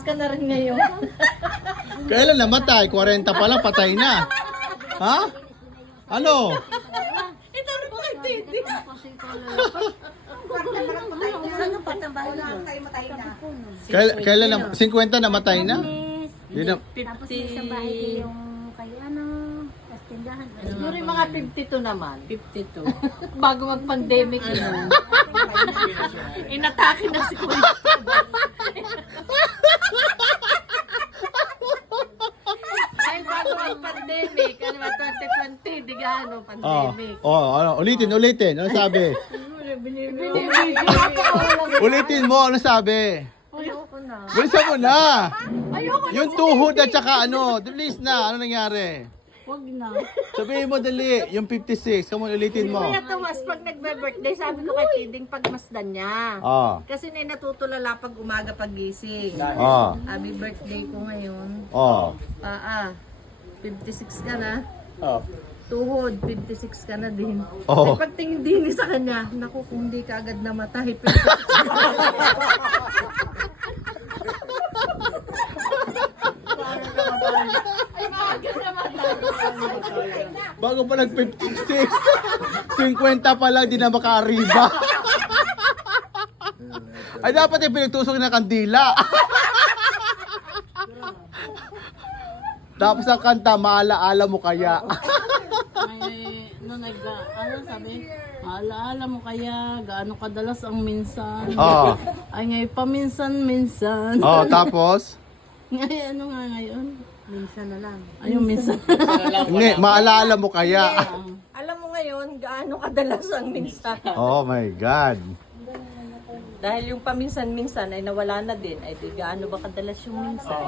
ka na rin ngayon. Kailan namatay? 40 pa lang, patay na. Ha? Ano? Ito rin kay Titi. Saan ang patambahan na? Tayo matay na. Kailan na? 50 namatay na? Di na. Tapos may isang bahay din yung kay ano, tas tindahan. Siguro yung mga 52 naman. 52. Bago mag-pandemic yun. Inatake na si Kuya. Ay, bago mag-pandemic. Ano ba, 2020, di gaano, Oh, pandemic. ano? Ulitin. Ano sabi? Ulitin mo, ano sabi? Ayoko na. Bilisan mo na. Ayoko na. Yung tuhod at saka ano, please na, ano nangyari? Wag na. Sabihin mo dali, yung 56, come on, ulitin mo. Kuya Tomas, pag nagbe-birthday, sabi ko kay Tiding pagmasdan niya. Oh, Kasi na natutulala pag umaga pagising. oh, Happy birthday ko ngayon. oh. 56 ka na. Oh. Tuhod, 56 ka na din. Oo. Ay, pagtingin din sa kanya, naku, kung hindi ka agad namatay, 56 ay, agad namatay. Bago pa nag 56, 50 pa lang, di na makaariba. Ay, dapat yung pinagtusok na kandila. Tapos ang kanta, maalaala mo kaya. Ay, no, ano sabi? Alaala mo kaya, gaano kadalas ang minsan. Oh, Ay, ngayon paminsan-minsan. oh, tapos? Ngayon, ano nga ngayon? Minsan na lang. Ay, yung minsan. Hindi, maalaala mo kaya. Alam mo ngayon, gaano kadalas ang minsan. Oh my God. Dahil yung paminsan-minsan ay nawala na din, ay di gaano ba kadalas yung minsan.